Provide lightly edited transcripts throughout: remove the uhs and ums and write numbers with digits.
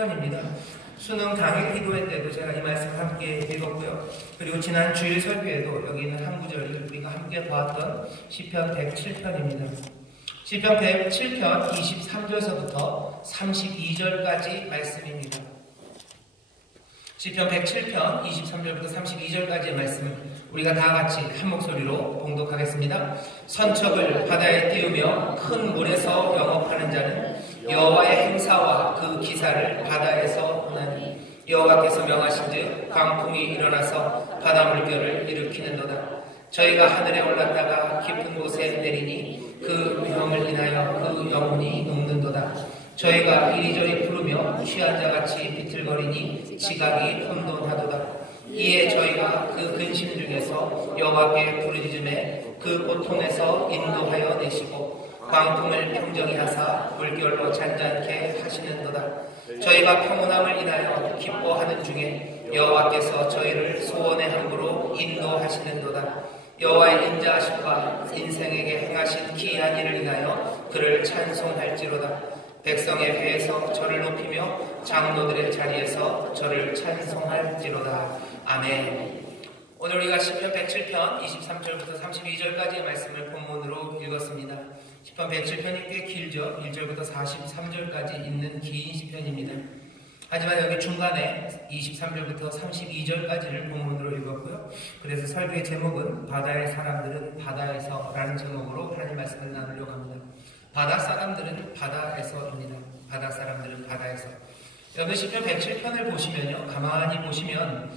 107편입니다. 수능 당일 기도회 때도 제가 이 말씀 함께 읽었고요. 그리고 지난 주일 설교에도 여기 있는 한 구절을 우리가 함께 보았던 시편 107편입니다. 시편 107편 23절서부터 32절까지 말씀입니다. 시편 107편 23절부터 32절까지의 말씀을 우리가 다 같이 한 목소리로 봉독하겠습니다. 선척을 바다에 띄우며 큰 물에서 영업하는 자는 여호와의 행사와 그 기사를 바다에서 보나니 여호와께서 명하신즉 광풍이 일어나서 바다 물결을 일으키는도다. 저희가 하늘에 올랐다가 깊은 곳에 내리니 그 위험을 인하여 그 영혼이 녹는도다. 저희가 이리저리 부르며 취한 자같이 비틀거리니 지각이 혼돈하도다. 이에 저희가 그 근심 중에서 여호와께 부르짖음에 그 고통에서 인도하여 내시고 광풍을 평정히 하사 물결로 잔잔케 하시는도다. 저희가 평온함을 인하여 기뻐하는 중에 여호와께서 저희를 소원의 항구로 인도하시는도다. 여호와의 인자하심과 인생에게 행하신 기이한 일을 인하여 그를 찬송할지로다. 백성의 회에서 저를 높이며 장로들의 자리에서 저를 찬송할지로다. 아멘. 오늘 우리가 시편 107편 23절부터 32절까지의 말씀을 본문으로 읽었습니다. 시편 107편이 꽤 길죠. 1절부터 43절까지 있는 긴 시편입니다. 하지만 여기 중간에 23절부터 32절까지를 본문으로 읽었고요. 그래서 설교의 제목은 바다의 사람들은 바다에서 라는 제목으로 하나님 말씀을 나누려고 합니다. 바다 사람들은 바다에서입니다. 바다 사람들은 바다에서. 여러분 시편 107편을 보시면요. 가만히 보시면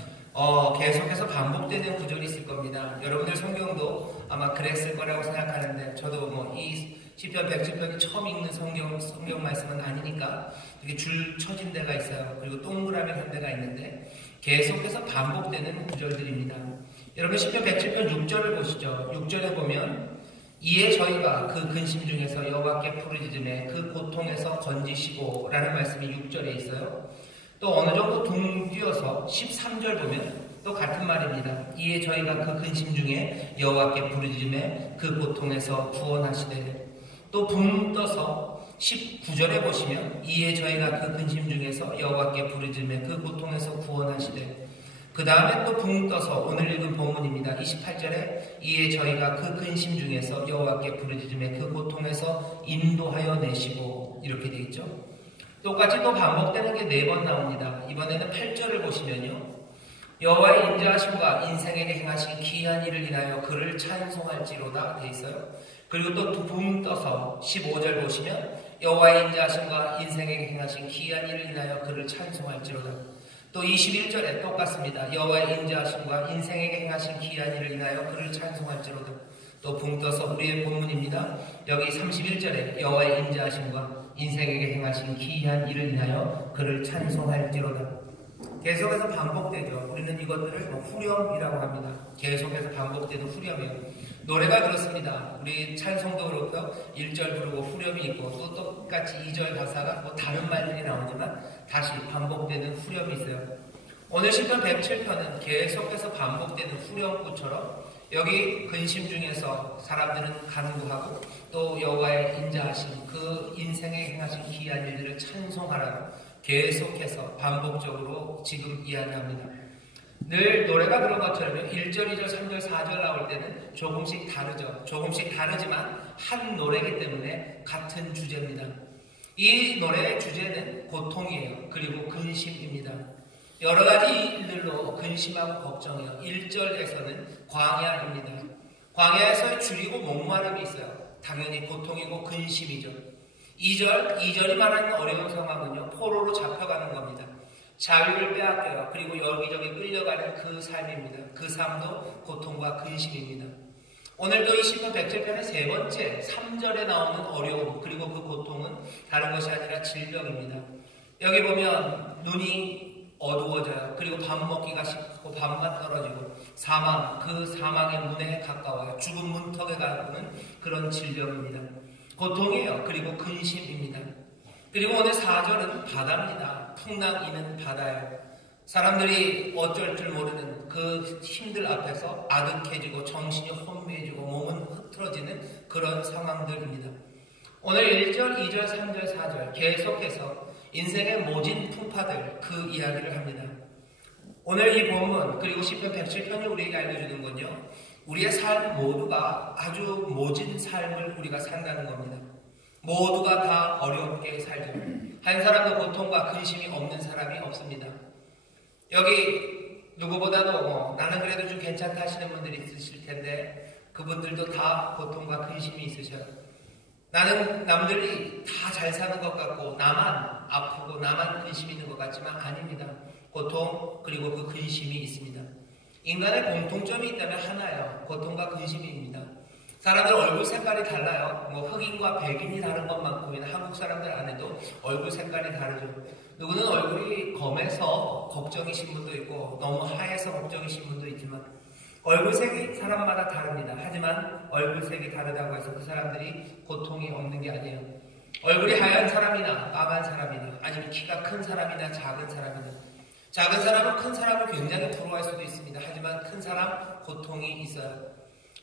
계속해서 반복되는 구절이 있을 겁니다. 여러분들 성경도 아마 그랬을 거라고 생각하는데 저도 이 시편 107편이 처음 읽는 성경 말씀은 아니니까 이게 줄 쳐진 데가 있어요. 그리고 동그라미 한 데가 있는데 계속해서 반복되는 구절들입니다. 여러분 시편 107편 6절을 보시죠. 6절에 보면 이에 저희가 그 근심 중에서 여호와께 부르짖음에 그 고통에서 건지시고 라는 말씀이 6절에 있어요. 또 어느 정도 둥 뛰어서 13절 보면 또 같은 말입니다. 이에 저희가 그 근심 중에 여호와께 부르짖음에 그 고통에서 구원하시되. 또 붕 떠서 19절에 보시면 이에 저희가 그 근심 중에서 여호와께 부르짖음에 그 고통에서 구원하시되. 그 다음에 또 붕 떠서 오늘 읽은 본문입니다. 28절에 이에 저희가 그 근심 중에서 여호와께 부르짖음에 그 고통에서 인도하여 내시고 이렇게 되어 있죠. 똑같이 또 반복되는 게 4번 나옵니다. 이번에는 8절을 보시면요. 여호와의 인자하심과 인생에게 행하신 기이한 일을 인하여 그를 찬송할지로다 되어 있어요. 그리고 또 붕 떠서 15절 보시면 여호와의 인자하심과 인생에게 행하신 기이한 일을 인하여 그를 찬송할지로다. 또 21절에 똑같습니다. 여호와의 인자하심과 인생에게 행하신 기이한 일을 인하여 그를 찬송할지로다. 또 붕 떠서 우리의 본문입니다. 여기 31절에 여호와의 인자하심과 인생에게 행하신 기이한 일을 인하여 그를 찬송할지로다. 계속해서 반복되죠. 우리는 이것들을 후렴이라고 합니다. 계속해서 반복되는 후렴이에요. 노래가 그렇습니다. 우리 찬송도 그렇고요. 1절 부르고 후렴이 있고 또 똑같이 2절 가사가 다른 말들이 나오지만 다시 반복되는 후렴이 있어요. 오늘 시편 107편은 계속해서 반복되는 후렴구처럼 여기 근심 중에서 사람들은 간구하고 또 여호와의 인자하심 그 인생에 행하신 기이한 일들을 찬송하라고 계속해서 반복적으로 지금 이야기합니다. 늘 노래가 그런 것처럼 1절, 2절, 3절, 4절 나올 때는 조금씩 다르죠. 조금씩 다르지만 한 노래이기 때문에 같은 주제입니다. 이 노래의 주제는 고통이에요. 그리고 근심입니다. 여러 가지 일들로 근심하고 걱정해요. 1절에서는 광야입니다. 광야에서의 줄이고 목마름이 있어요. 당연히 고통이고 근심이죠. 2절이 말하는 어려운 상황은요. 포로로 잡혀가는 겁니다. 자유를 빼앗겨요. 그리고 여기저기 끌려가는 그 삶입니다. 그 삶도 고통과 근심입니다. 오늘도 이 시편 107편의 3번째 3절에 나오는 어려움 그리고 그 고통은 다른 것이 아니라 질병입니다. 여기 보면 눈이 어두워져요. 그리고 밥 먹기가 쉽고 밥맛 떨어지고 사망, 그 사망의 문에 가까워요. 죽음 문턱에 가는 그런 질병입니다. 고통이에요. 그리고 근심입니다. 그리고 오늘 4절은 바다입니다. 풍랑이는 바다예요. 사람들이 어쩔 줄 모르는 그 힘들 앞에서 아득해지고 정신이 혼미해지고 몸은 흐트러지는 그런 상황들입니다. 오늘 1절, 2절, 3절, 4절 계속해서 인생의 모진 풍파들, 그 이야기를 합니다. 오늘 이 본문 그리고 시편 107편이 우리에게 알려주는 건요, 우리의 삶 모두가 아주 모진 삶을 우리가 산다는 겁니다. 모두가 다 어렵게 살죠. 한 사람도 고통과 근심이 없는 사람이 없습니다. 여기 누구보다도 나는 그래도 좀 괜찮다 하시는 분들이 있으실 텐데, 그분들도 다 고통과 근심이 있으셔요. 나는 남들이 다 잘 사는 것 같고 나만 아프고 나만 근심이 있는 것 같지만 아닙니다. 고통 그리고 그 근심이 있습니다. 인간의 공통점이 있다면 하나예요. 고통과 근심입니다. 사람들 얼굴 색깔이 달라요. 흑인과 백인이 다른 것만큼이나 한국 사람들 안에도 얼굴 색깔이 다르죠. 누구는 얼굴이 검해서 걱정이신 분도 있고 너무 하얘서 걱정이신 분도 있지만 얼굴색이 사람마다 다릅니다. 하지만 얼굴색이 다르다고 해서 그 사람들이 고통이 없는 게 아니에요. 얼굴이 하얀 사람이나 까만 사람이나 아니면 키가 큰 사람이나 작은 사람이나, 작은 사람은 큰 사람을 굉장히 부러워할 수도 있습니다. 하지만 큰 사람 고통이 있어요.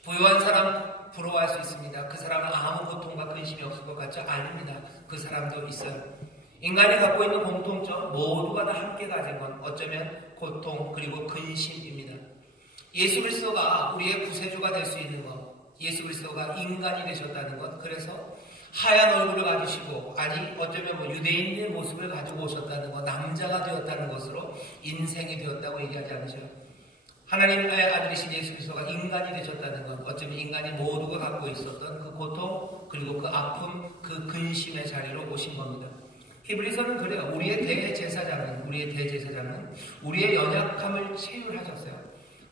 부유한 사람 부러워할 수 있습니다. 그 사람은 아무 고통과 근심이 없을 것 같죠? 아닙니다. 그 사람도 있어요. 인간이 갖고 있는 공통점, 모두가 다 함께 가진 건 어쩌면 고통 그리고 근심입니다. 예수 그리스도가 우리의 구세주가 될 수 있는 것, 예수 그리스도가 인간이 되셨다는 것, 그래서 하얀 얼굴을 가지시고, 아니 어쩌면 유대인의 모습을 가지고 오셨다는 것, 남자가 되었다는 것으로 인생이 되었다고 얘기하지 않으셔요. 하나님의 아들이신 예수 그리스도가 인간이 되셨다는 것, 어쩌면 인간이 모두가 갖고 있었던 그 고통 그리고 그 아픔, 그 근심의 자리로 오신 겁니다. 히브리서는 그래요. 우리의 대제사장은 우리의 연약함을 체휼하셨어요.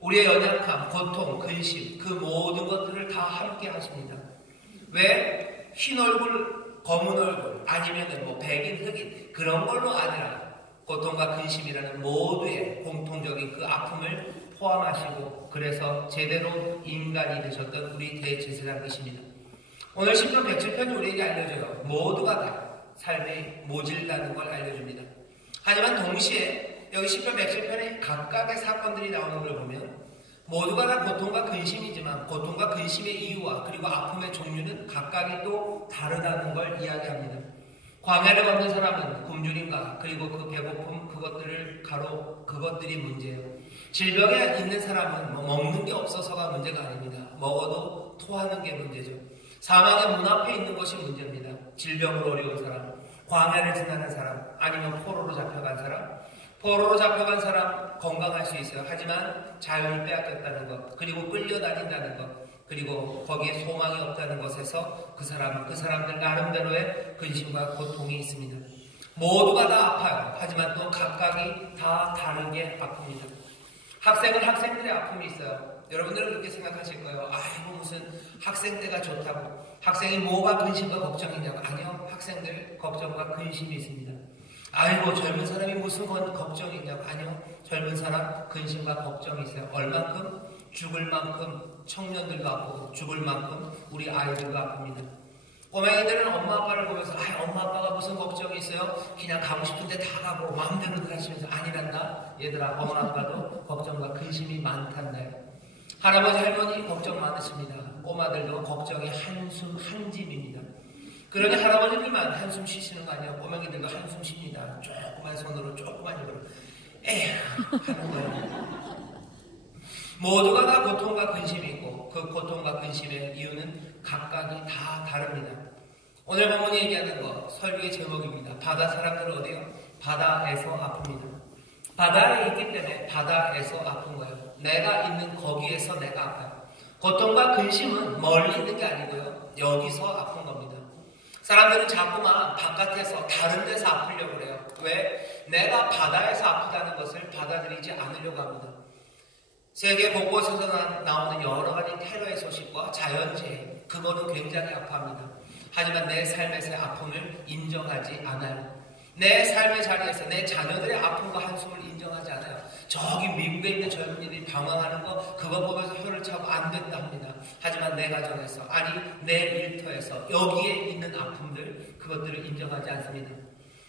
우리의 연약함, 고통, 근심, 그 모든 것들을 다 함께 하십니다. 왜? 흰 얼굴, 검은 얼굴, 아니면 백인, 흑인, 그런 걸로 아니라 고통과 근심이라는 모두의 공통적인 그 아픔을 포함하시고, 그래서 제대로 인간이 되셨던 우리 대제사장이십니다. 오늘 시편 107편이 우리에게 알려줘요. 모두가 다 삶에 모질다는 걸 알려줍니다. 하지만 동시에 여기 시편 107편에 각각의 사건들이 나오는 걸 보면 모두가 다 고통과 근심이지만 고통과 근심의 이유와 그리고 아픔의 종류는 각각이 또 다르다는 걸 이야기합니다. 광야를 걷는 사람은 굶주림과 그리고 그 배고픔, 그것들이 문제예요. 질병에 있는 사람은 먹는 게 없어서가 문제가 아닙니다. 먹어도 토하는 게 문제죠. 사망의 문 앞에 있는 것이 문제입니다. 질병으로 어려운 사람, 광야를 지나는 사람, 아니면 포로로 잡혀간 사람. 포로로 잡혀간 사람 건강할 수 있어요. 하지만 자유를 빼앗겼다는 것, 그리고 끌려다닌다는 것, 그리고 거기에 소망이 없다는 것에서 그 사람들 나름대로의 근심과 고통이 있습니다. 모두가 다 아파요. 하지만 또 각각이 다 다르게 아픕니다. 학생은 학생들의 아픔이 있어요. 여러분들은 그렇게 생각하실 거예요. 아이고 무슨 학생 때가 좋다고. 학생이 뭐가 근심과 걱정이냐고. 아니요. 학생들 걱정과 근심이 있습니다. 아이고 젊은 사람이 무슨 걱정이 있냐고. 아니요. 젊은 사람 근심과 걱정이 있어요. 얼만큼? 죽을 만큼 청년들도 아프고 죽을 만큼 우리 아이들도 아픕니다. 꼬맹이들은 엄마 아빠를 보면서 엄마 아빠가 무슨 걱정이 있어요? 그냥 가고 싶은데 다 가고 마음대로 하시면서 아니란다. 얘들아 엄마 아빠도 걱정과 근심이 많단다. 할아버지 할머니 걱정 많으십니다. 꼬마들도 걱정이 한 집입니다. 그러니 할아버지들만 한숨 쉬시는 거 아니에요. 꼬맹이들도 한숨 쉽니다. 조그만 손으로 조그만 입으로 에휴 하는 거예요. 모두가 다 고통과 근심이 있고 그 고통과 근심의 이유는 각각이 다 다릅니다. 오늘 본문이 얘기하는 거 설교의 제목입니다. 바다 사람들은 어디요? 바다에서 아픕니다. 바다에 있기 때문에 바다에서 아픈 거예요. 내가 있는 거기에서 내가 아파요. 고통과 근심은 멀리 있는 게 아니고요. 여기서 아픈 겁니다. 사람들은 자꾸만 바깥에서 다른 데서 아프려고 그래요. 왜? 내가 바다에서 아프다는 것을 받아들이지 않으려고 합니다. 세계 곳곳에서 나오는 여러 가지 테러의 소식과 자연재해, 그거는 굉장히 아파합니다. 하지만 내 삶에서의 아픔을 인정하지 않아요. 내 삶의 자리에서 내 자녀들의 아픔과 한숨을 인정하지 않아요. 저기 미국에 있는 젊은이들이 방황하는 거 그거 보면서 혀를 차고 안 된다 합니다. 하지만 내 가정에서, 아니 내 일터에서 여기에 있는 아픔들, 그것들을 인정하지 않습니다.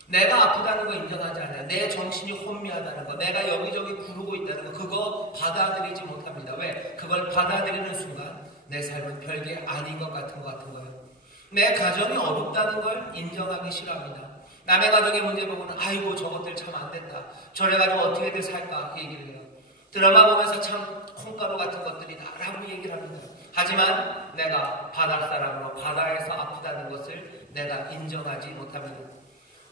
내가 아프다는 거 인정하지 않아요. 내 정신이 혼미하다는 거, 내가 여기저기 구르고 있다는 거, 그거 받아들이지 못합니다. 왜? 그걸 받아들이는 순간 내 삶은 별게 아닌 것 같은 거예요. 내 가정이 어둡다는 걸 인정하기 싫어합니다. 남의 가정의 문제 보고는 아이고 저것들 참 안 된다. 저래가지고 어떻게들 살까 얘기를 해요. 드라마 보면서 참 콩가루 같은 것들이다 라고 얘기를 합니다. 하지만 내가 바다 사람으로 바다에서 아프다는 것을 내가 인정하지 못합니다.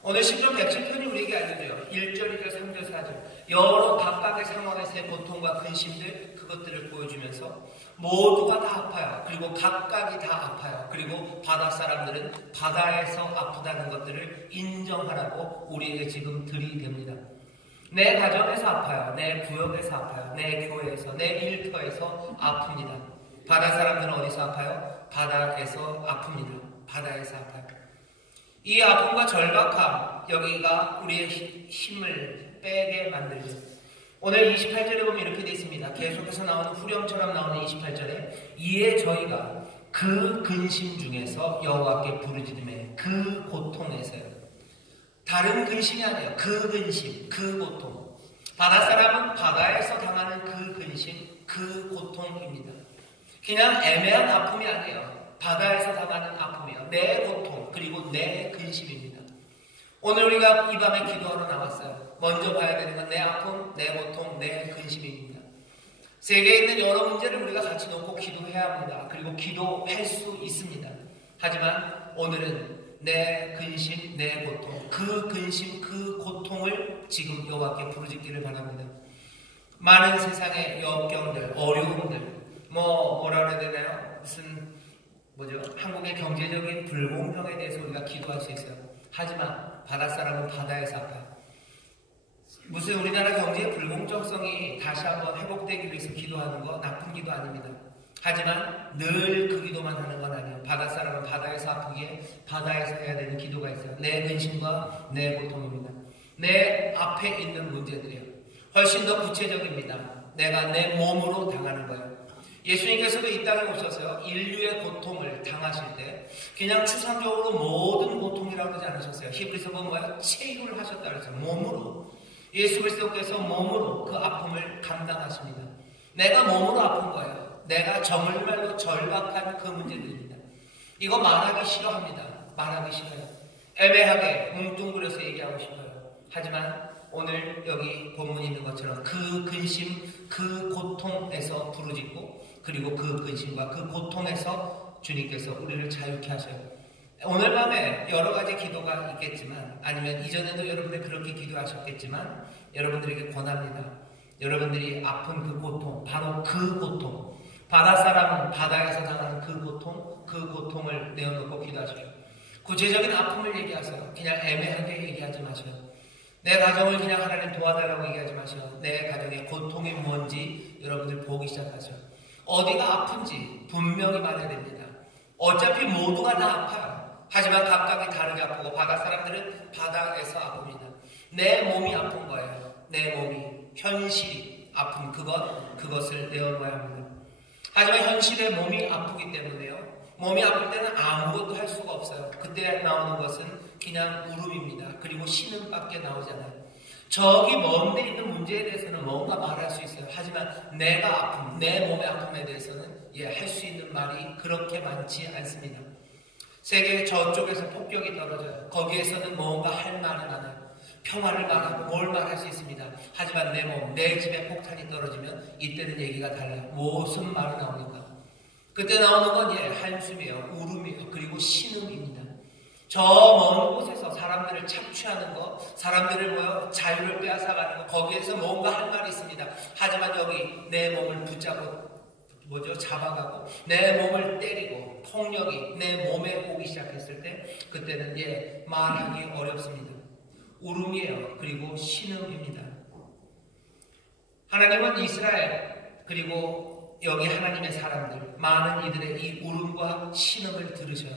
오늘 시편 107편이 우리에게 알려줘요. 1절, 2절, 3절, 4절 여러 각각의 상황에서의 고통과 근심들 그것들을 보여주면서 모두가 다 아파요. 그리고 각각이 다 아파요. 그리고 바다 사람들은 바다에서 아프다는 것들을 인정하라고 우리에게 지금 들이댑니다. 내 가정에서 아파요. 내 구역에서 아파요. 내 교회에서, 내 일터에서 아픕니다. 바다 사람들은 어디서 아파요? 바다에서 아픕니다. 바다에서 아파요. 이 아픔과 절박함, 여기가 우리의 힘을 빼게 만들죠. 오늘 28절에 보면 이렇게 되어 있습니다. 계속해서 나오는 후렴처럼 나오는 28절에 이에 저희가 그 근심 중에서 여호와께 부르짖음에 그 고통에서요. 다른 근심이 아니에요. 그 근심, 그 고통. 바다 사람은 바다에서 당하는 그 근심, 그 고통입니다. 그냥 애매한 아픔이 아니에요. 바다에서 당하는 아픔이요. 내 고통, 그리고 내 근심입니다. 오늘 우리가 이 밤에 기도하러 나왔어요. 먼저 봐야 되는 건 내 아픔, 내 고통, 내 근심입니다. 세계에 있는 여러 문제를 우리가 같이 놓고 기도해야 합니다. 그리고 기도할 수 있습니다. 하지만 오늘은 내 근심, 내 고통, 그 근심, 그 고통을 지금 여호와께 부르짖기를 바랍니다. 많은 세상의 역경들, 어려움들, 뭐라 그래야 되나요? 한국의 경제적인 불공평에 대해서 우리가 기도할 수 있어요. 하지만 바다 사람은 바다에서 아파요. 무슨 우리나라 경제의 불공정성이 다시 한번 회복되기 위해서 기도하는 거 나쁜 기도 아닙니다. 하지만 늘 그 기도만 하는 건 아니에요. 바다 사람은 바다에서 아프기에 바다에서 해야 되는 기도가 있어요. 내 근심과 내 고통입니다. 내 앞에 있는 문제들이에요. 훨씬 더 구체적입니다. 내가 내 몸으로 당하는 거예요. 예수님께서도 이 땅에 오셔서 인류의 고통을 당하실 때 그냥 추상적으로 모든 고통이라고 하지 않으셨어요. 히브리서 보면 뭐예요? 체유를 하셨다 그랬어요. 몸으로. 예수 그리스도께서 몸으로 그 아픔을 감당하십니다. 내가 몸으로 아픈 거예요. 내가 정말로 절박한 그 문제들입니다. 이거 말하기 싫어합니다. 말하기 싫어요. 애매하게 뭉뚱그려서 얘기하고 싶어요. 하지만 오늘 여기 본문이 있는 것처럼 그 근심, 그 고통에서 부르짖고 그리고 그 근심과 그 고통에서 주님께서 우리를 자유케 하셔요. 오늘 밤에 여러 가지 기도가 있겠지만 아니면 이전에도 여러분들 그렇게 기도하셨겠지만 여러분들에게 권합니다. 여러분들이 아픈 그 고통, 바로 그 고통, 바다 사람은 바다에서 당하는 그 고통, 그 고통을 내어놓고 기도하십시오. 구체적인 아픔을 얘기하세요. 그냥 애매하게 얘기하지 마세요. 내 가정을 그냥 하나님 도와달라고 얘기하지 마세요. 내 가정의 고통이 뭔지 여러분들 보기 시작하세요. 어디가 아픈지 분명히 말해야 됩니다. 어차피 모두가 다 아파요. 하지만 각각이 다르게 아프고 바다 사람들은 바다에서 아픕니다. 내 몸이 아픈 거예요. 내 몸이 현실이 아픈 그것을 내어놓아야 합니다. 하지만 현실에 몸이 아프기 때문에요. 몸이 아플 때는 아무것도 할 수가 없어요. 그때 나오는 것은 그냥 울음입니다. 그리고 신음밖에 나오지 않아요. 저기 먼 데 있는 문제에 대해서는 뭔가 말할 수 있어요. 하지만 내가 아픔, 내 몸의 아픔에 대해서는 할 수 있는 말이 그렇게 많지 않습니다. 세계 저쪽에서 폭격이 떨어져요. 거기에서는 뭔가 할 말이 많아요. 평화를 말하고 뭘 말할 수 있습니다. 하지만 내 몸, 내 집에 폭탄이 떨어지면 이때는 얘기가 달라요. 무슨 말이 나오니까. 그때 나오는 건 한숨이에요. 울음이에요. 그리고 신음입니다. 저 먼 곳에서 사람들을 착취하는 거, 사람들을 자유를 빼앗아가는 거, 거기에서 뭔가 할 말이 있습니다. 하지만 여기 내 몸을 붙잡고 잡아가고 내 몸을 때리고 폭력이 내 몸에 오기 시작했을 때 그때는 말하기 어렵습니다. 울음이에요. 그리고 신음입니다. 하나님은 이스라엘 그리고 여기 하나님의 사람들 많은 이들의 이 울음과 신음을 들으셔요.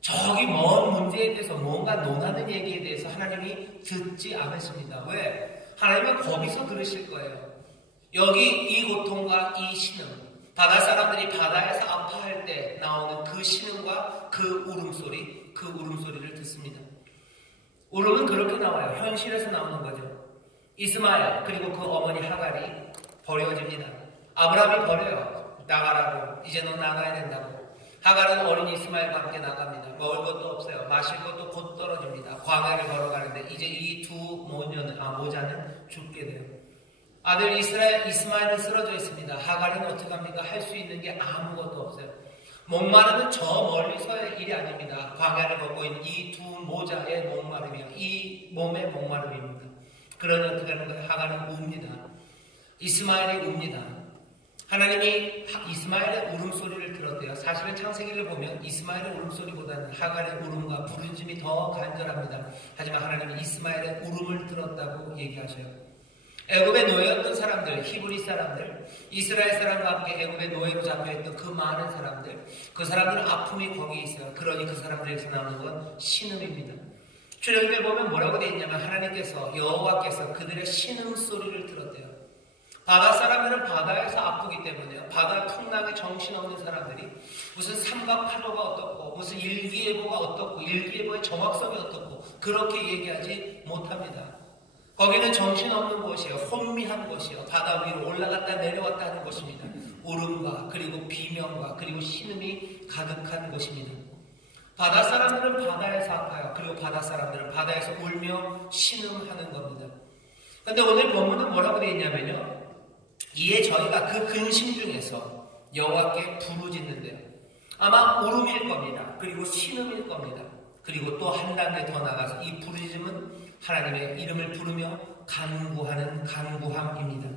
저기 먼 문제에 대해서 뭔가 논하는 얘기에 대해서 하나님이 듣지 않으십니다. 왜? 하나님은 거기서 들으실 거예요. 여기 이 고통과 이 신음, 바다 사람들이 바다에서 아파할 때 나오는 그 신음과 그 울음소리를 듣습니다. 울음은 그렇게 나와요. 현실에서 나오는 거죠. 이스마엘 그리고 그 어머니 하갈이 버려집니다. 아브라함이 버려요. 나가라고. 이제 너 나가야 된다고. 하갈은 어린 이스마엘과 함께 나갑니다. 먹을 것도 없어요. 마실 것도 곧 떨어집니다. 광야를 걸어가는데 이제 이 두 모자는 죽게 돼요. 아들 이스마엘은 쓰러져 있습니다. 하갈은 어떻게 합니까? 할 수 있는 게 아무것도 없어요. 목마름은 저 멀리서의 일이 아닙니다. 광야를 걷고 있는 이 두 모자의 목마름이요. 이 몸의 목마름입니다. 그러니 어떻게 하는 거예요? 하갈은 웁니다. 이스마엘이 웁니다. 하나님이 이스마엘의 울음소리를 들었대요. 사실은 창세기를 보면 이스마엘의 울음소리보다는 하갈의 울음과 부르짖음이 더 간절합니다. 하지만 하나님은 이스마엘의 울음을 들었다고 얘기하셔요. 애굽의 노예였던 사람들, 히브리 사람들, 이스라엘 사람과 함께 애굽의 노예로 잡혀있던 그 많은 사람들, 그 사람들은 아픔이 거기에 있어요. 그러니 그 사람들에게서 나오는 건 신음입니다. 출애굽기를 보면 뭐라고 되어 있냐면 하나님께서 여호와께서 그들의 신음소리를 들었대요. 바다 사람들은 바다에서 아프기 때문에요. 바다 풍랑에 정신없는 사람들이 무슨 삼각파도가 어떻고 무슨 일기예보가 어떻고 일기예보의 정확성이 어떻고 그렇게 얘기하지 못합니다. 거기는 정신없는 곳이에요. 혼미한 곳이에요. 바다 위로 올라갔다 내려왔다 하는 곳입니다. 울음과 그리고 비명과 그리고 신음이 가득한 곳입니다. 바다 사람들은 바다에서 아파요. 그리고 바다 사람들은 바다에서 울며 신음하는 겁니다. 그런데 오늘 본문은 뭐라고 되어 있냐면요. 이에 저희가 그 근심 중에서 여호와께 부르짖는데요. 아마 울음일 겁니다. 그리고 신음일 겁니다. 그리고 또 한 단계 더 나가서 이 부르짖음은 하나님의 이름을 부르며 간구하는 간구함입니다.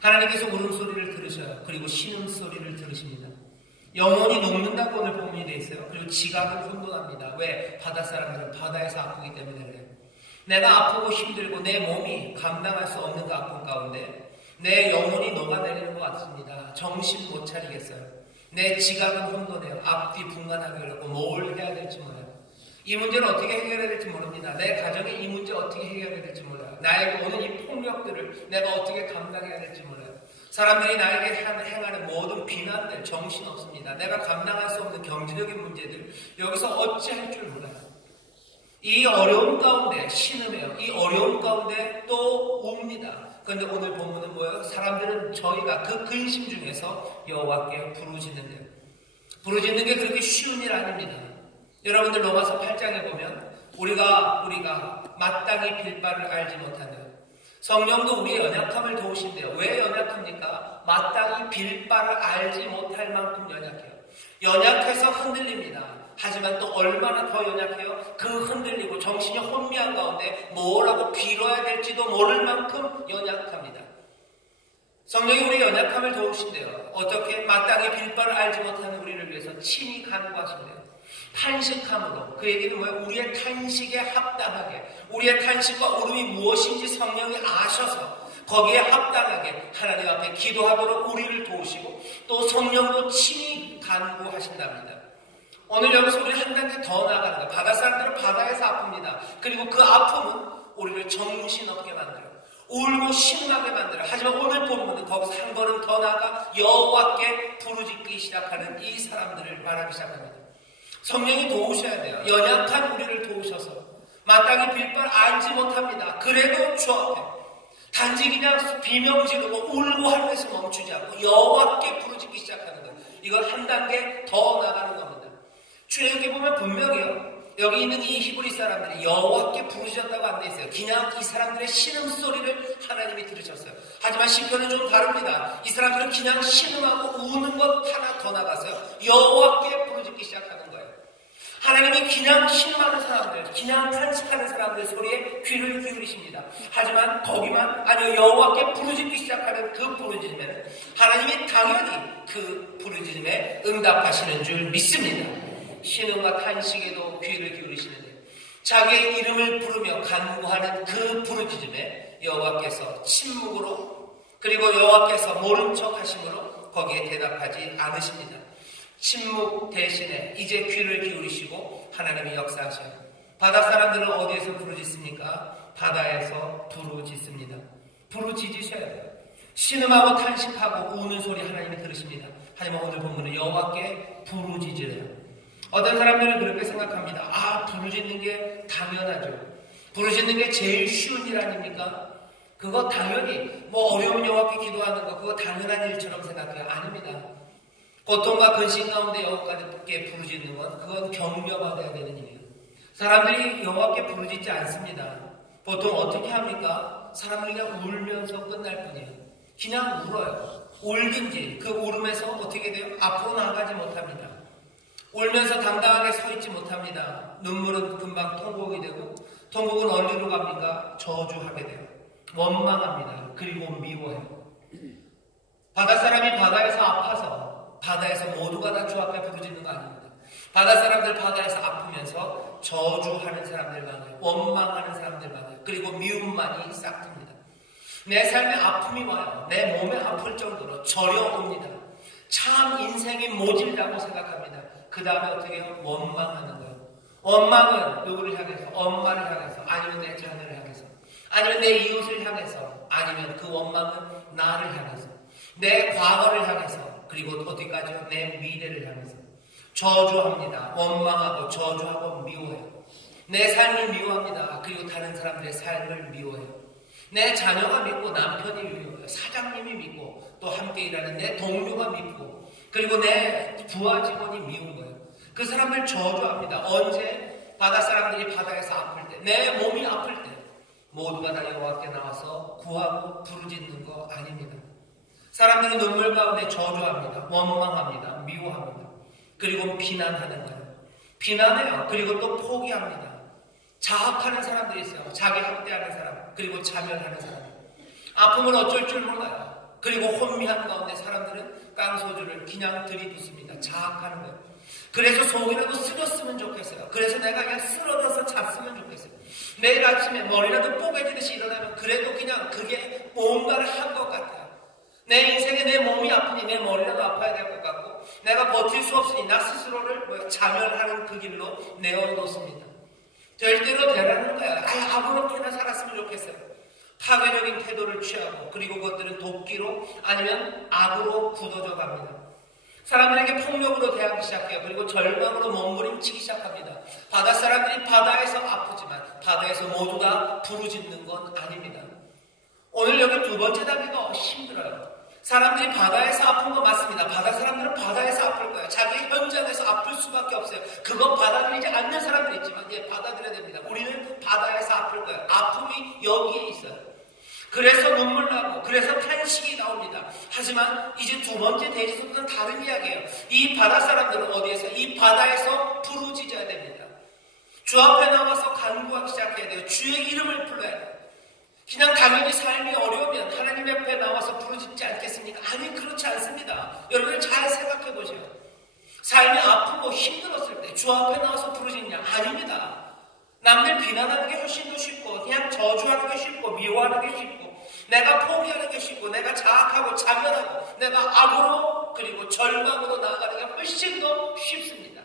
하나님께서 울음소리를 들으셔요. 그리고 신음소리를 들으십니다. 영혼이 녹는다고 오늘 본문이 되어 있어요. 그리고 지각은 혼돈합니다. 왜? 바다 사람들은 바다에서 아프기 때문에 그래요. 내가 아프고 힘들고 내 몸이 감당할 수 없는 그 아픔 가운데 내 영혼이 녹아내리는 것 같습니다. 정신 못 차리겠어요. 내 지각은 혼돈해요. 앞뒤 분간하기 어렵고 뭘 해야 될지 몰라요. 이 문제를 어떻게 해결해야 될지 모릅니다. 내 가정에 이 문제 어떻게 해결해야 될지 몰라요. 나에게 오는 이 폭력들을 내가 어떻게 감당해야 될지 몰라요. 사람들이 나에게 행하는 모든 비난들 정신없습니다. 내가 감당할 수 없는 경제적인 문제들 여기서 어찌할 줄 몰라요. 이 어려움 가운데 신음해요. 이 어려움 가운데 또 웁니다. 그런데 오늘 본문은 뭐예요? 사람들은 저희가 그 근심 중에서 여호와께 부르짖는데요. 부르짖는 게 그렇게 쉬운 일 아닙니다. 여러분들 로마서 8장에 보면 우리가 마땅히 빌 바를 알지 못한대요. 성령도 우리의 연약함을 도우신대요. 왜 연약합니까? 마땅히 빌 바를 알지 못할 만큼 연약해요. 연약해서 흔들립니다. 하지만 또 얼마나 더 연약해요? 그 흔들리고 정신이 혼미한 가운데 뭐라고 빌어야 될지도 모를 만큼 연약합니다. 성령이 우리의 연약함을 도우신대요. 어떻게? 마땅히 빌 바를 알지 못하는 우리를 위해서 친히 간구하신대요. 탄식함으로. 그 얘기는 뭐예요? 우리의 탄식에 합당하게, 우리의 탄식과 울음이 무엇인지 성령이 아셔서 거기에 합당하게 하나님 앞에 기도하도록 우리를 도우시고 또 성령도 친히 간구하신답니다. 오늘 여기서 우리 한 단계 더 나아가는 거예요. 바다 사람들은 바다에서 아픕니다. 그리고 그 아픔은 우리를 정신없게 만들어요. 울고 신음하게 만들어요. 하지만 오늘 본문은 거기서 한 걸음 더 나아가 여호와께 부르짖기 시작하는 이 사람들을 말하기 시작합니다. 성령이 도우셔야 돼요. 연약한 우리를 도우셔서 마땅히 빌 바 알지 못합니다. 그래도 주 앞에 단지 그냥 비명 지르고 울고 하는 데서 멈추지 않고 여호와께 부르짖기 시작하는 거예요. 이걸 한 단계 더 나가는 겁니다. 출애굽기 보면 분명해요. 여기 있는 이 히브리 사람들이 여호와께 부르짖었다고 안 돼 있어요. 그냥 이 사람들의 신음소리를 하나님이 들으셨어요. 하지만 시편은 좀 다릅니다. 이 사람들은 그냥 신음하고 우는 것 하나 더 나가서요. 여호와께 부르짖기 시작하는 거예요. 하나님이 그냥 신음하는 사람들, 그냥 탄식하는 사람들 소리에 귀를 기울이십니다. 하지만 거기만 아니요 여호와께 부르짖기 시작하는 그 부르짖음에는 하나님이 당연히 그 부르짖음에 응답하시는 줄 믿습니다. 신음과 탄식에도 귀를 기울이시는데 자기의 이름을 부르며 간구하는 그 부르짖음에 여호와께서 침묵으로 그리고 여호와께서 모른 척 하심으로 거기에 대답하지 않으십니다. 침묵 대신에 이제 귀를 기울이시고 하나님이 역사하셔요. 바다 사람들은 어디에서 부르짖습니까? 바다에서 부르짖습니다. 부르짖으셔야 돼요. 신음하고 탄식하고 우는 소리 하나님이 들으십니다. 하지만 오늘 본문은 여호와께 부르짖으래요. 어떤 사람들은 그렇게 생각합니다. 부르짖는 게 당연하죠. 부르짖는 게 제일 쉬운 일 아닙니까? 그거 당연히 어려운 여호와께 기도하는 거 그거 당연한 일처럼 생각해요. 아닙니다. 고통과 근심 가운데 여호와께 부르짖는 것, 그건 격려받아야 되는 일이에요. 사람들이 여호와께 부르짖지 않습니다. 보통 어떻게 합니까? 사람들이 그냥 울면서 끝날 뿐이에요. 그냥 울어요. 울든지 그 울음에서 어떻게 돼요? 앞으로 나아가지 못합니다. 울면서 당당하게 서 있지 못합니다. 눈물은 금방 통곡이 되고, 통곡은 어디로 갑니까? 저주하게 돼요. 원망합니다. 그리고 미워해요. 바닷사람이 바다에서 아파서 바다에서 모두가 다 주 앞에 부르짖는 거 아닙니다. 바닷사람들 바다에서 아프면서 저주하는 사람들 많아요. 원망하는 사람들 많아요. 그리고 미움만이 싹틉니다. 내 삶에 아픔이 와요. 내 몸에 아플 정도로 저려옵니다. 참 인생이 모질다고 생각합니다. 그 다음에 어떻게 해요? 원망하는 거예요. 원망은 누구를 향해서? 엄마를 향해서, 아니면 내 자녀를 향해서, 아니면 내 이웃을 향해서, 아니면 그 원망은 나를 향해서, 내 과거를 향해서, 그리고 어디까지요? 내 미래를 향해서 저주합니다. 원망하고 저주하고 미워해요. 내 삶을 미워합니다. 그리고 다른 사람들의 삶을 미워해요. 내 자녀가 믿고, 남편이 믿고, 사장님이 믿고, 또 함께 일하는 내 동료가 믿고, 그리고 내 부하 직원이 미운 거예요. 그 사람들 저주합니다. 언제? 바닷사람들이 바다에서 아플 때, 내 몸이 아플 때 모두가 다 여호와께 나와서 구하고 부르짖는 거 아닙니다. 사람들은 눈물 가운데 저주합니다. 원망합니다. 미워합니다. 그리고 비난하는 거예요. 비난해요. 그리고 또 포기합니다. 자학하는 사람들이 있어요. 자기 학대하는 사람, 그리고 자멸하는 사람. 아픔은 어쩔 줄 몰라요. 그리고 혼미한 가운데 사람들은 깡소주를 그냥 들이붓습니다. 자학하는 거예요. 그래서 속이라도 쓰렸으면 좋겠어요. 그래서 내가 그냥 쓰러져서 잤으면 좋겠어요. 내일 아침에 머리라도 뽀개지듯이 일어나면 그래도 그냥 그게 뭔가를 한 것 같아요. 내 인생에 내 몸이 아프니 내 머리라도 아파야 될 것 같고, 내가 버틸 수 없으니 나 스스로를 자멸하는 그 길로 내어놓습니다. 절대로 되라는 거야. 아무렇게나 살았으면 좋겠어요. 파괴적인 태도를 취하고, 그리고 그것들은 도끼로 아니면 악으로 굳어져 갑니다. 사람들에게 폭력으로 대하기 시작해요. 그리고 절망으로 몸부림치기 시작합니다. 바닷사람들이 바다에서 아프지만 바다에서 모두 다 부르짖는 건 아닙니다. 오늘 여기 두 번째 단계가 힘들어요. 사람들이 바다에서 아픈 거 맞습니다. 바다 사람들은 바다에서 아플 거예요. 자기 현장에서 아플 수밖에 없어요. 그거 받아들이지 않는 사람들이 있지만 받아들여야 됩니다. 우리는 바다에서 아플 거예요. 아픔이 여기에 있어요. 그래서 눈물 나고, 그래서 탄식이 나옵니다. 하지만 이제 두 번째 대지속은 다른 이야기예요. 이 바다 사람들은 어디에서? 이 바다에서 부르짖어야 됩니다. 주 앞에 나와서 간구하기 시작해야 돼요. 주의 이름을 불러야 돼요. 그냥 당연히 삶이 어려우면 하나님 옆에 나와서 부르짖지 않겠습니까? 아니, 그렇지 않습니다. 여러분 잘 생각해 보세요. 삶이 아프고 힘들었을 때 주 앞에 나와서 부르짖냐? 아닙니다. 남들 비난하는 게 훨씬 더 쉽고, 그냥 저주하는 게 쉽고, 미워하는 게 쉽고, 내가 포기하는 게 쉽고, 내가 자학하고 자멸하고, 내가 악으로 그리고 절망으로 나아가는 게 훨씬 더 쉽습니다.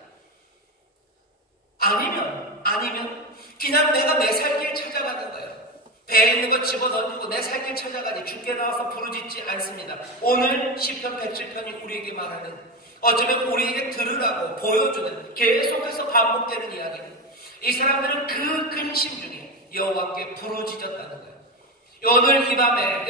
아니면 그냥 내가 내 살 길 찾아가는 거예요. 배에 있는 거 집어던지고 내 살 길 찾아가니 주께 나와서 부르짖지 않습니다. 오늘 시편 107편이 우리에게 말하는, 어쩌면 우리에게 들으라고 보여주는, 계속해서 반복되는 이야기입니다. 이 사람들은 그 근심 중에 여호와께 부르짖었다는 거예요. 오늘 이 밤에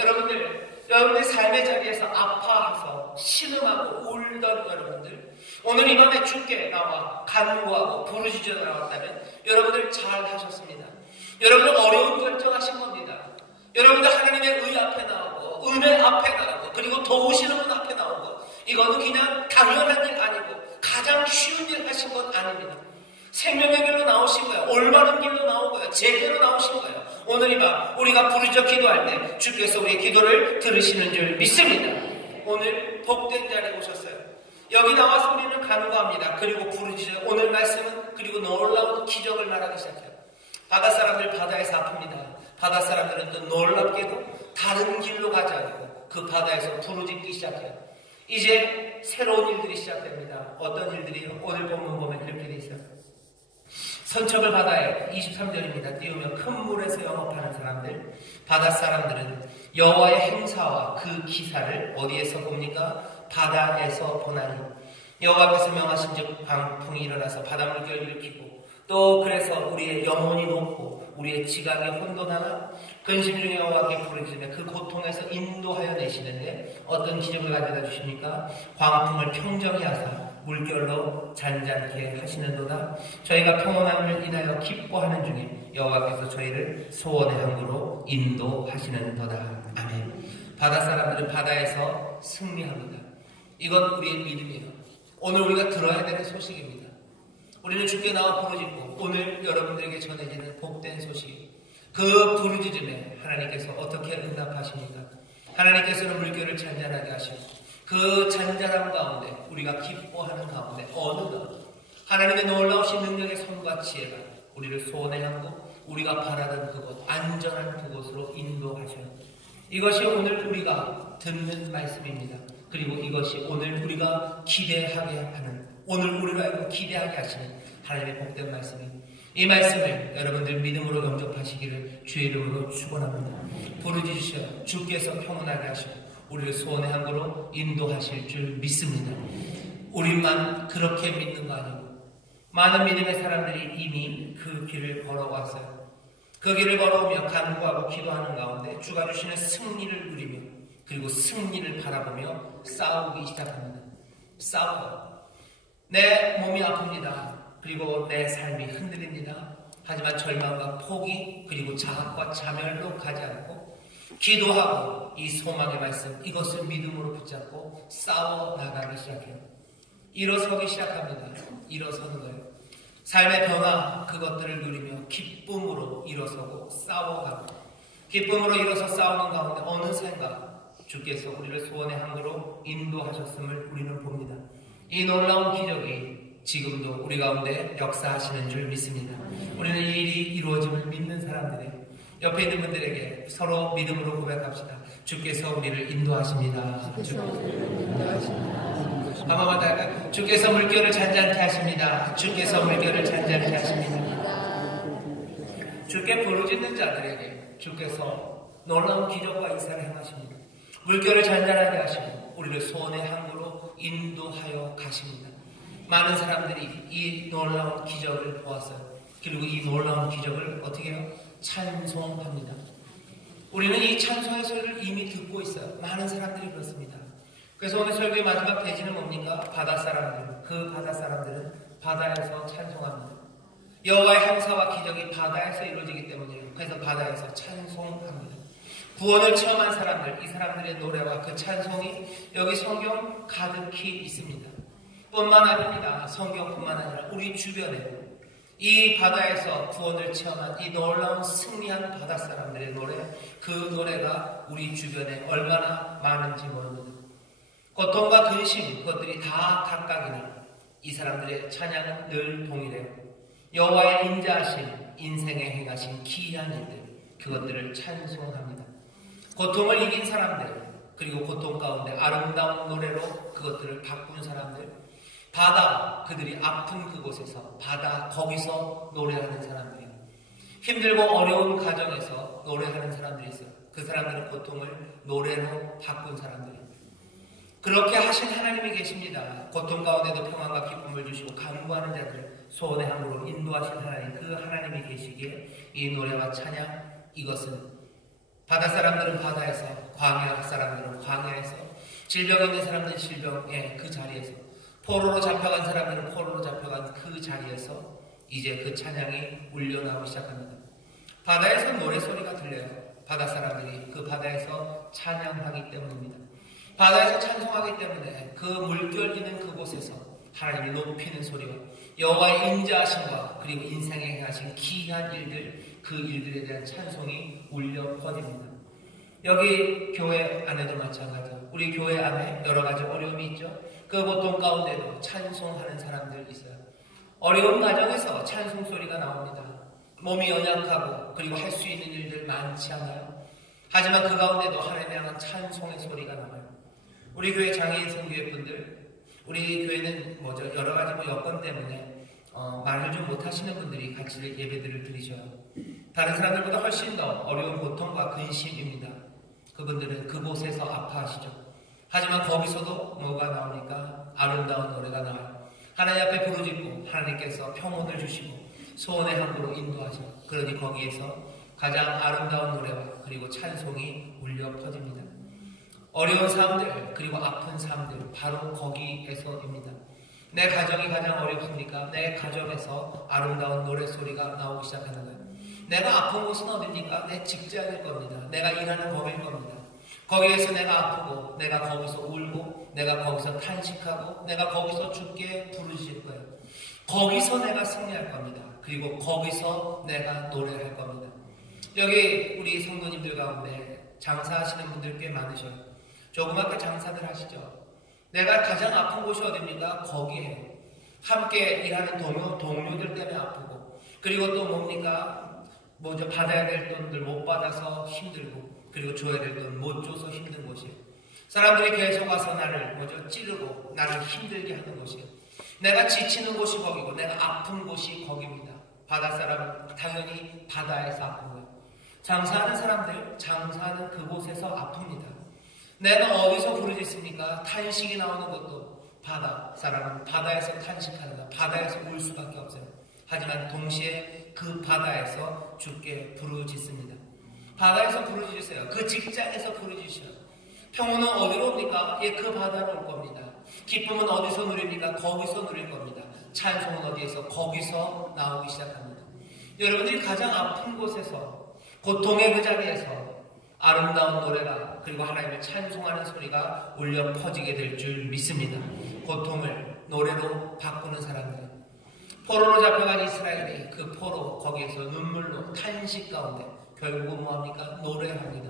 여러분의 삶의 자리에서 아파해서 신음하고 울던 여러분들, 오늘 이 밤에 주께 나와 간구하고 부르짖어 나왔다면 여러분들 잘 하셨습니다. 여러분은 어려운 결정하신 겁니다. 여러분들 하나님의 의 앞에 나오고, 은혜 앞에 나오고, 그리고 도우시는 분 앞에 나오고, 이거는 그냥 당연한 일 아니고 가장 쉬운 일 하신 건 아닙니다. 생명의 길로 나오신 거예요. 올바른 길로 나온 거예요. 제대로 나오신 거예요. 오늘 이 밤 우리가 부르짖어 기도할 때 주께서 우리의 기도를 들으시는 줄 믿습니다. 오늘 복된 자리에 오셨어요. 여기 나와서 우리는 간구합니다. 그리고 부르짖어요. 오늘 말씀은 그리고 놀라운 기적을 말하기 시작해요. 바닷사람들 바다에서 아픕니다. 바닷사람들은 또 놀랍게도 다른 길로 가지 않고 그 바다에서 부르짖기 시작해요. 이제 새로운 일들이 시작됩니다. 어떤 일들이요? 오늘 본문 보면 그렇게 돼 있어요. 선척을 바다에, 23절입니다. 띄우면 큰 물에서 영업하는 사람들, 바닷사람들은 여호와의 행사와 그 기사를 어디에서 봅니까? 바다에서 보나니 여호와께서 명하신 즉 광풍이 일어나서 바닷물결을 일으키고 또 그래서 우리의 영혼이 높고 우리의 지각이 혼돈하나 근심 중에 여호와께 부르짖으며 그 고통에서 인도하여 내시는데 어떤 기적을 가져다 주십니까? 광풍을 평정히 하사 물결로 잔잔케 하시는도다. 저희가 평온함을 인하여 기뻐하는 중에 여호와께서 저희를 소원의 항구로 인도하시는도다. 아멘. 바다 사람들은 바다에서 승리합니다. 이건 우리의 믿음이에요. 오늘 우리가 들어야 되는 소식입니다. 우리는 주께 나와 부르짖고 오늘 여러분들에게 전해지는 복된 소식, 그 부르짖음에 하나님께서 어떻게 응답하십니까? 하나님께서는 물결을 잔잔하게 하시고 그 잔잔함 가운데 우리가 기뻐하는 가운데 어느덧 하나님의 놀라우신 능력의 손과 지혜가 우리를 소원의 항구, 우리가 바라던 그곳, 안전한 그곳으로 인도하셔요. 이것이 오늘 우리가 듣는 말씀입니다. 그리고 이것이 오늘 우리가 기대하게 하는, 오늘 우리가 기대하게 하시는 하나님의 복된 말씀입니다. 이 말씀을 여러분들 믿음으로 영접하시기를 주의 이름으로 축원합니다. 부르짖으셔 주께서 평온하게 하시고 우리를 소원의 항구로 인도하실 줄 믿습니다. 우리만 그렇게 믿는 거 아니고 많은 믿음의 사람들이 이미 그 길을 걸어왔어요. 그 길을 걸어오며 간구하고 기도하는 가운데 주가 주시는 승리를 누리며 그리고 승리를 바라보며 싸우기 시작합니다. 싸워. 내 몸이 아픕니다. 그리고 내 삶이 흔들립니다. 하지만 절망과 포기 그리고 자학과 자멸로 가지 않고 기도하고 이 소망의 말씀, 이것을 믿음으로 붙잡고 싸워 나가기 시작해요. 일어서기 시작합니다. 일어서는 거예요. 삶의 변화, 그것들을 누리며 기쁨으로 일어서고 싸워가고 기쁨으로 일어서 싸우는 가운데 어느샌가 주께서 우리를 소원의 항구로 인도하셨음을 우리는 봅니다. 이 놀라운 기적이 지금도 우리 가운데 역사하시는 줄 믿습니다. 우리는 이 일이 이루어짐을 믿는 사람들의 옆에 있는 분들에게 서로 믿음으로 고백합시다. 주께서 우리를 인도하십니다. 한번만 더 할까요? 주께서 물결을 잔잔케 하십니다. 주께서 물결을 잔잔케 하십니다. 주께 부르짖는 자들에게 주께서 놀라운 기적과 인사를 행하십니다. 물결을 잔잔하게 하시고 우리를 소원의 항구로 인도하여 가십니다. 많은 사람들이 이 놀라운 기적을 보았어요. 그리고 이 놀라운 기적을 어떻게 해요? 찬송합니다. 우리는 이 찬송의 소리를 이미 듣고 있어요. 많은 사람들이 그렇습니다. 그래서 오늘 설교의 마지막 대지는 뭡니까? 바다 사람들. 그 바다 사람들은 바다에서 찬송합니다. 여호와의 행사와 기적이 바다에서 이루어지기 때문이에요. 그래서 바다에서 찬송합니다. 구원을 체험한 사람들, 이 사람들의 노래와 그 찬송이 여기 성경 가득히 있습니다. 뿐만 아닙니다. 성경뿐만 아니라 우리 주변에 이 바다에서 구원을 체험한 이 놀라운 승리한 바다 사람들의 노래, 그 노래가 우리 주변에 얼마나 많은지 모릅니다. 고통과 근심, 그것들이 다 각각이나 이 사람들의 찬양은 늘 동일해요. 여호와의 인자하신 인생에 행하신 기이한 일들, 그것들을 찬송합니다. 고통을 이긴 사람들, 그리고 고통 가운데 아름다운 노래로 그것들을 바꾼 사람들, 바다, 그들이 아픈 그곳에서 바다, 거기서 노래하는 사람들이 힘들고 어려운 가정에서 노래하는 사람들이 있어요. 그 사람들은 고통을 노래로 바꾼 사람들입니다. 그렇게 하신 하나님이 계십니다. 고통 가운데도 평안과 기쁨을 주시고 간구하는 자들 소원의 항구로 인도하신 하나님, 그 하나님이 계시기에 이 노래와 찬양, 이것은 바다 사람들은 바다에서, 광야 사람들은 광야에서, 질병 있는 사람들은 질병의 그 자리에서, 포로로 잡혀간 사람들은 포로로 잡혀간 그 자리에서 이제 그 찬양이 울려나오기 시작합니다. 바다에서 노래소리가 들려요. 바다 사람들이 그 바다에서 찬양하기 때문입니다. 바다에서 찬송하기 때문에 그 물결 있는 그곳에서 하나님을 높이는 소리와 여호와의 인자하심과 그리고 인생에 행하신 기이한 일들, 그 일들에 대한 찬송이 울려 퍼집니다. 여기 교회 안에도 마찬가지죠. 우리 교회 안에 여러 가지 어려움이 있죠. 그 고통 가운데도 찬송하는 사람들 있어요. 어려운 가정에서 찬송 소리가 나옵니다. 몸이 연약하고 그리고 할 수 있는 일들 많지 않아요. 하지만 그 가운데도 하나님을 향한 찬송의 소리가 나와요. 우리 교회 장애인 선교회 분들, 우리 교회는 여러 가지 여건 때문에 말을 좀 못하시는 분들이 같이 예배들을 드리셔요. 다른 사람들보다 훨씬 더 어려운 고통과 근심입니다. 그분들은 그곳에서 아파하시죠. 하지만 거기서도 뭐가 나오니까 아름다운 노래가 나와요. 하나님 앞에 부르짖고 하나님께서 평온을 주시고 소원의 항구로 인도하셔. 그러니 거기에서 가장 아름다운 노래와 그리고 찬송이 울려 퍼집니다. 어려운 삶들 그리고 아픈 삶들 바로 거기에서입니다. 내 가정이 가장 어렵습니까? 내 가정에서 아름다운 노래소리가 나오기 시작하는 거예요. 내가 아픈 곳은 어디입니까? 내 직장일 겁니다. 내가 일하는 법일 겁니다. 거기에서 내가 아프고 내가 거기서 울고 내가 거기서 탄식하고 내가 거기서 주께 부르짖을 거예요. 거기서 내가 승리할 겁니다. 그리고 거기서 내가 노래할 겁니다. 여기 우리 성도님들 가운데 장사하시는 분들 꽤 많으셔요. 조그맣게 장사들 하시죠. 내가 가장 아픈 곳이 어디입니까? 거기에 함께 일하는 동료들 때문에 아프고 그리고 또 뭡니까? 받아야 될 돈들 못 받아서 힘들고 그리고 줘야 될 돈 못 줘서 힘든 곳이에요. 사람들이 계속 와서 나를 찌르고 나를 힘들게 하는 곳이에요. 내가 지치는 곳이 거기고 내가 아픈 곳이 거기입니다. 바닷사람은 당연히 바다에서 아픈 거예요. 장사하는 사람들 장사하는 그곳에서 아픕니다. 내가 어디서 부르짖습니까? 탄식이 나오는 것도 바다 사람은 바다에서 탄식하는가 바다에서 울 수밖에 없어요. 하지만 동시에 그 바다에서 주께 부르짖습니다. 바다에서 부르짖으세요. 그 직장에서 부르짖으셔요. 평온은 어디로 옵니까? 예, 그 바다로 올 겁니다. 기쁨은 어디서 누립니까? 거기서 누릴 겁니다. 찬송은 어디에서? 거기서 나오기 시작합니다. 여러분들이 가장 아픈 곳에서 고통의 그 자리에서 아름다운 노래가 그리고 하나님을 찬송하는 소리가 울려 퍼지게 될 줄 믿습니다. 고통을 노래로 바꾸는 사람들. 포로로 잡혀간 이스라엘이 그 포로 거기에서 눈물로 탄식 가운데 결국은 뭐합니까? 노래합니다.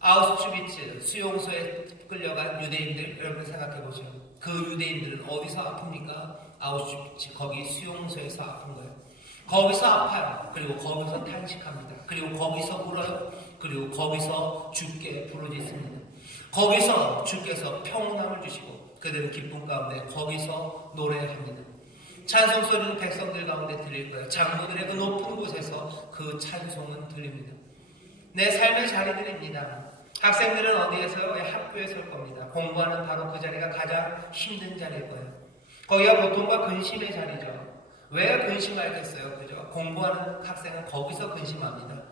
아우슈비츠 수용소에 끌려간 유대인들 여러분 생각해 보세요. 그 유대인들은 어디서 아픕니까? 아우슈비츠 거기 수용소에서 아픈 거예요. 거기서 아파요. 그리고 거기서 탄식합니다. 그리고 거기서 울어요. 그리고 거기서 주께 부르짖습니다. 거기서 주께서 평온함을 주시고 그들은 기쁨 가운데 거기서 노래합니다. 찬송 소리는 백성들 가운데 들릴 거예요. 장로들의 그 높은 곳에서 그 찬송은 들립니다. 내 삶의 자리들입니다. 학생들은 어디에서요? 학교에 설 겁니다. 공부하는 바로 그 자리가 가장 힘든 자리일 거예요. 거기가 고통과 근심의 자리죠. 왜 근심하겠어요? 그죠? 공부하는 학생은 거기서 근심합니다.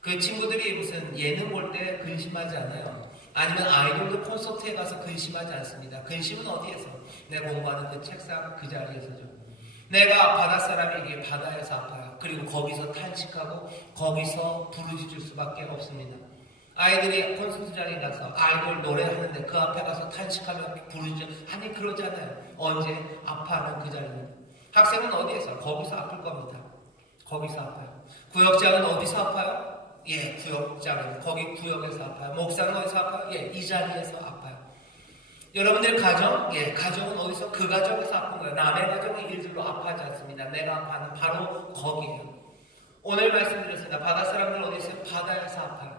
그 친구들이 무슨 예능 볼 때 근심하지 않아요. 아니면 아이돌도 콘서트에 가서 근심하지 않습니다. 근심은 어디에서? 내가 공부하는 그 책상 그 자리에서죠. 내가 바닷사람에게 바다에서 아파요. 그리고 거기서 탄식하고 거기서 부르짖을 수밖에 없습니다. 아이들이 콘서트 자리에 가서 아이돌 노래하는데 그 앞에 가서 탄식하며 부르짖어 아니 그러잖아요. 언제? 아파하는 그 자리입니다. 학생은 어디에서? 거기서 아플 겁니다. 거기서 아파요. 구역장은 어디서 아파요? 예, 구역장은 거기 구역에서 아파요. 목사는 어디서 아파요? 예, 이 자리에서 아파요. 여러분들 가정? 예, 가정은 어디서? 그 가정에서 아픈 거예요. 남의 가정의 일들로 아파하지 않습니다. 내가 아파하는 바로 거기에요. 오늘 말씀드렸습니다. 바다 사람들 어디서? 바다에서 아파요.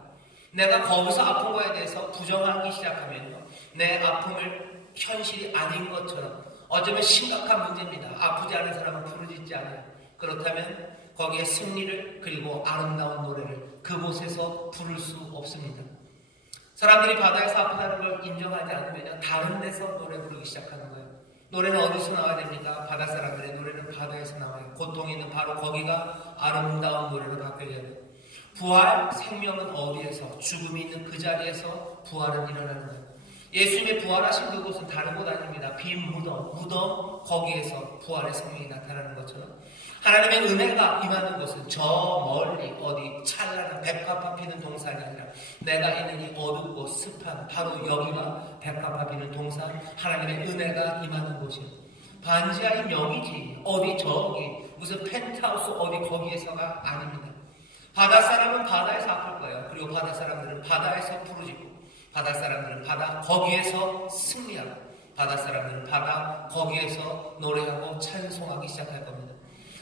내가 거기서 아픈 거에 대해서 부정하기 시작하면요. 내 아픔을 현실이 아닌 것처럼 어쩌면 심각한 문제입니다. 아프지 않은 사람은 부르짖지 않아요. 그렇다면 거기에 승리를 그리고 아름다운 노래를 그곳에서 부를 수 없습니다. 사람들이 바다에서 아프다는 걸 인정하지 않으면 다른 데서 노래 부르기 시작하는 거예요. 노래는 어디서 나와야 됩니까? 바다 사람들의 노래는 바다에서 나와요. 고통이 있는 바로 거기가 아름다운 노래로 바뀌어야 돼요. 부활, 생명은 어디에서? 죽음이 있는 그 자리에서 부활은 일어나는 거예요. 예수님의 부활하신 그곳은 다른 곳 아닙니다. 빈 무덤 거기에서 부활의 생명이 나타나는 것처럼 하나님의 은혜가 임하는 곳은 저 멀리 어디 찬란한 백합화 피는 동산이 아니라 내가 있는 이 어둡고 습한 바로 여기가 백합화 피는 동산 하나님의 은혜가 임하는 곳이에요. 반지하인 여기지 어디 저기 무슨 펜트하우스 어디 거기에서가 아닙니다. 바다 사람은 바다에서 아플 거예요. 그리고 바다 사람들은 바다에서 부르짖고 바다 사람들은 바다 거기에서 승리하고 바다 사람들은 바다 거기에서 노래하고 찬송하기 시작할 겁니다.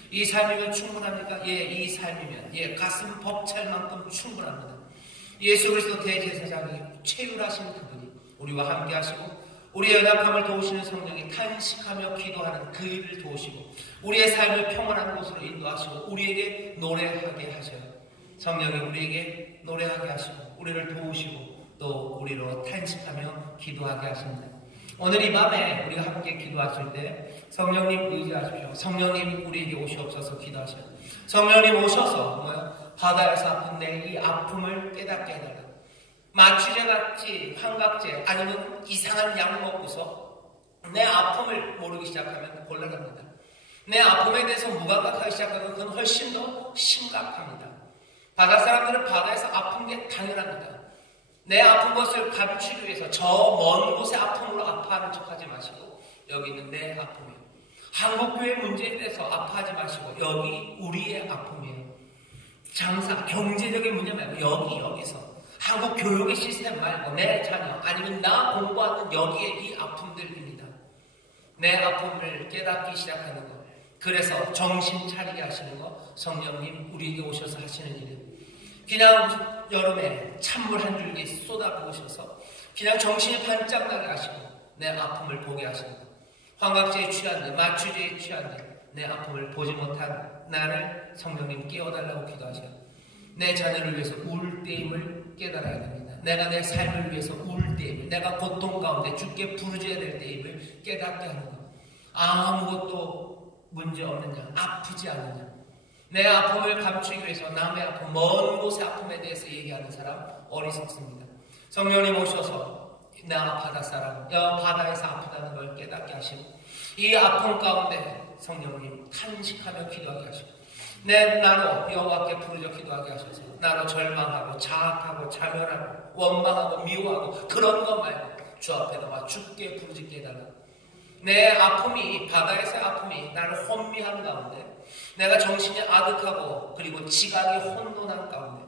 이 삶이면 충분합니까? 예, 이 삶이면 예, 가슴 벅찰 만큼 충분합니다. 예수 그리스도 대제사장이 최율하신 그분이 우리와 함께 하시고 우리의 연약함을 도우시는 성령이 탄식하며 기도하는 그 일을 도우시고 우리의 삶을 평안한 곳으로 인도하시고 우리에게 노래하게 하셔요. 성령이 우리에게 노래하게 하시고 우리를 도우시고 또 우리로 탄식하며 기도하게 하십니다. 오늘 이 밤에 우리가 함께 기도하실 때 성령님 의지하십시오. 성령님 우리에게 오시옵소서 기도하셔요. 성령님 오셔서 바다에서 아픈 내 이 아픔을 깨닫게 해달라. 마취제같이 환각제 아니면 이상한 약 먹고서 내 아픔을 모르기 시작하면 곤란합니다. 내 아픔에 대해서 무감각하기 시작하면 그건 훨씬 더 심각합니다. 바다 사람들은 바다에서 아픈 게 당연합니다. 내 아픈 것을 감추기 위해서 저 먼 곳의 아픔으로 아파하는 척하지 마시고 여기 있는 내 아픔이에요. 한국교회 문제에 대해서 아파하지 마시고 여기 우리의 아픔이에요. 장사, 경제적인 문제 말고 여기서 한국 교육의 시스템 말고 내 자녀 아니면 나 공부하는 여기에 이 아픔들입니다. 내 아픔을 깨닫기 시작하는 것, 그래서 정신 차리게 하시는 것, 성령님 우리에게 오셔서 하시는 일은 그냥 여름에 찬물 한 줄기 쏟아부으셔서 그냥 정신이 반짝 나게 하시고 내 아픔을 보게 하시는 것, 환각제에 취한 데 마취제에 취한 데 내 아픔을 보지 못한 나를 성령님 깨워달라고 기도하셔요. 내 자녀를 위해서 울 때임을 깨달아야 됩니다. 내가 내 삶을 위해서 울 때임을, 내가 고통 가운데 주께 부르짖어야 될 때임을 깨닫게 하는 것. 아무것도 문제 없느냐, 아프지 않느냐, 내 아픔을 감추기 위해서 남의 아픔, 먼 곳의 아픔에 대해서 얘기하는 사람 어리석습니다. 성령님 오셔서 나 바다사람, 바다에서 아프다는 걸 깨닫게 하시고 이 아픔 가운데 성령님 탄식하며 기도하게 하시고 나로 여호와께 부르짖어 기도하게 하셔서 나로 절망하고 자학하고 자멸하고 원망하고 미워하고 그런 것 말고 주 앞에 나와 주께 부르짖게 해달라. 내 아픔이, 바다에서의 아픔이 나를 혼미한 가운데, 내가 정신이 아득하고 그리고 지각이 혼돈한 가운데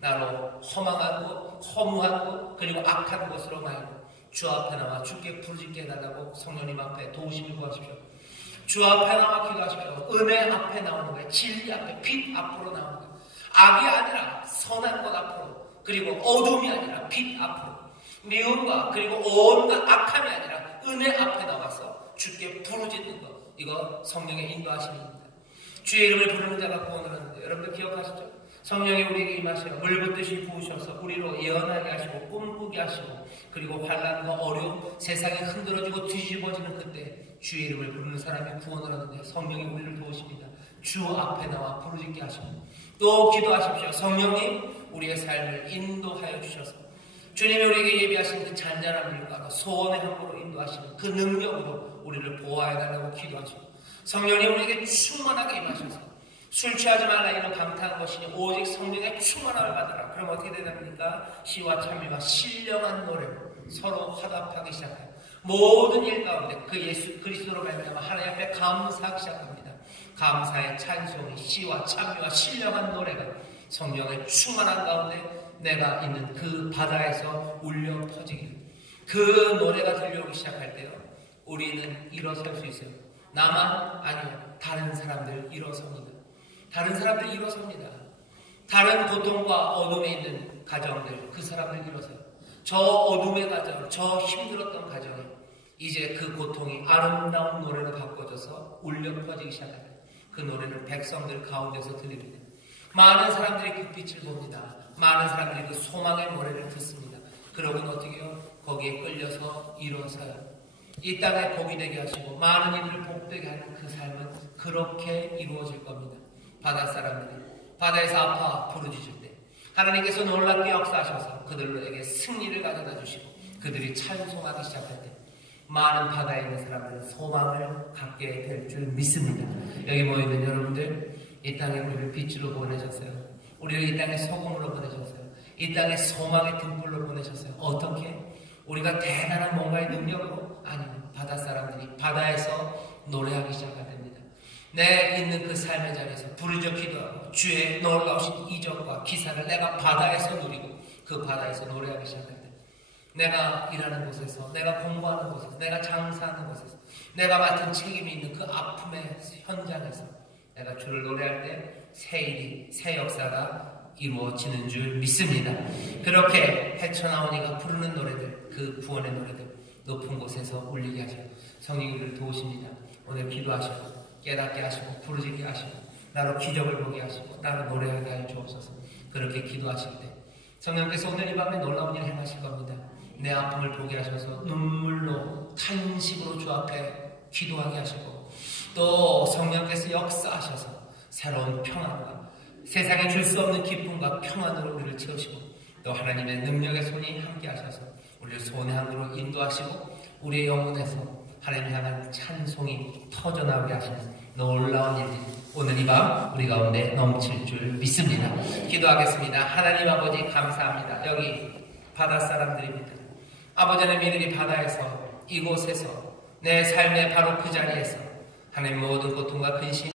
나로 허망한 것, 허무한 것, 그리고 악한 것으로 말고 주 앞에 나와 주께 부르짖게 해달라고 성령님 앞에 도우심을 구하십시오. 주 앞에 나와 기도하십시오. 은혜 앞에 나오는 거예요. 진리 앞에, 빛 앞으로 나오는 거예요. 악이 아니라 선한 것 앞으로, 그리고 어둠이 아니라 빛 앞으로, 미움과 그리고 온갖 악함이 아니라 은혜 앞에 나와서 주께 부르짖는 것, 이거 성령의 인도하심입니다. 주의 이름을 부르는 자가 구원을 하는데 여러분들 기억하시죠? 성령이 우리에게 임하셔 물붓듯이 부으셔서 우리로 예언하게 하시고 꿈꾸게 하시고 그리고 환난과 어려움, 세상이 흔들어지고 뒤집어지는 그때 주의 이름을 부르는 사람이 구원을 하는데 성령이 우리를 도우십니다. 주 앞에 나와 부르짖게 하시고 또 기도하십시오. 성령님 우리의 삶을 인도하여 주셔서 주님이 우리에게 예비하신 그 잔잔한 물가로 소원의 항구로 인도하시는 그 능력으로 우리를 보호해달라고 기도하시고 성령님 우리에게 충만하게 임하셔서 술 취하지 말라 이런 방탕한 것이니 오직 성령의 충만함을 받으라. 그럼 어떻게 되답니까? 시와 찬미와 신령한 노래로 서로 화답하기 시작해요. 모든 일 가운데 그 예수 그리스도로 말미암아 하나님 앞에 감사하기 시작합니다. 감사의 찬송이 시와 찬미와 신령한 노래가 성령의 충만한 가운데 내가 있는 그 바다에서 울려 퍼지기를, 그 노래가 들려오기 시작할 때요 우리는 일어설 수 있어요. 나만 아니요 다른 사람들 일어섭니다. 다른 사람들 일어섭니다. 다른 고통과 어둠에 있는 가정들, 그 사람들 일어서요. 저 어둠의 가정, 저 힘들었던 가정에 이제 그 고통이 아름다운 노래로 바꿔져서 울려 퍼지기 시작합니다. 그 노래는 백성들 가운데서 들립니다. 많은 사람들이 그 빛을 봅니다. 많은 사람들이 그 소망의 노래를 듣습니다. 그러고는 어떻게 해요? 거기에 끌려서 일어서요. 이 땅에 복이 되게 하시고 많은 이들을 복되게 하는 그 삶은 그렇게 이루어질 겁니다. 바다 사람들이 바다에서 아파 부르짖을 때 하나님께서 놀랍게 역사하셔서 그들에게 승리를 가져다 주시고 그들이 찬송하기 시작할 때 많은 바다에 있는 사람들은 소망을 갖게 될 줄 믿습니다. 여기 모여있는 여러분들, 이 땅에 우리를 빛으로 보내셨어요. 우리를 이 땅에 소금으로 보내셨어요. 이 땅에 소망의 등불로 보내셨어요. 어떻게? 우리가 대단한 뭔가의 능력으로? 아니면 바다 사람들이 바다에서 노래하기 시작할 때입니다. 내 있는 그 삶의 자리에서 부르짖어 기도하고 주의 놀라우신 이적과 기사를 내가 바다에서 누리고 그 바다에서 노래하기 시작할 때 내가 일하는 곳에서, 내가 공부하는 곳에서, 내가 장사하는 곳에서, 내가 맡은 책임이 있는 그 아픔의 현장에서 내가 주를 노래할 때 새 일이, 새 역사가 이루어지는 줄 믿습니다. 그렇게 헤쳐나오니가 부르는 노래들, 그 구원의 노래들 높은 곳에서 울리게 하시고 성령이 우리를 도우십니다. 오늘 기도하시고 깨닫게 하시고 부르짖게 하시고 나로 기적을 보게 하시고 나로 노래하게 하여 주옵소서. 그렇게 기도하실 때 성령께서 오늘 이 밤에 놀라운 일을 행하실 겁니다. 내 아픔을 보게 하셔서 눈물로 탄식으로 주 앞에 기도하게 하시고, 또 성령께서 역사하셔서 새로운 평안과 세상에 줄 수 없는 기쁨과 평안으로 우리를 채우시고, 또 하나님의 능력의 손이 함께 하셔서 우리를 손의 hand 인도하시고, 우리의 영혼에서 하나님 향한 찬송이 터져나오게 하시는 놀라운 일들이 오늘 이 밤 우리 가운데 넘칠 줄 믿습니다. 기도하겠습니다. 하나님 아버지 감사합니다. 여기 바다 사람들입니다. 아버지 하나님, 이들이 바다에서, 이곳에서, 내 삶의 바로 그 자리에서 하나님 모든 고통과 근심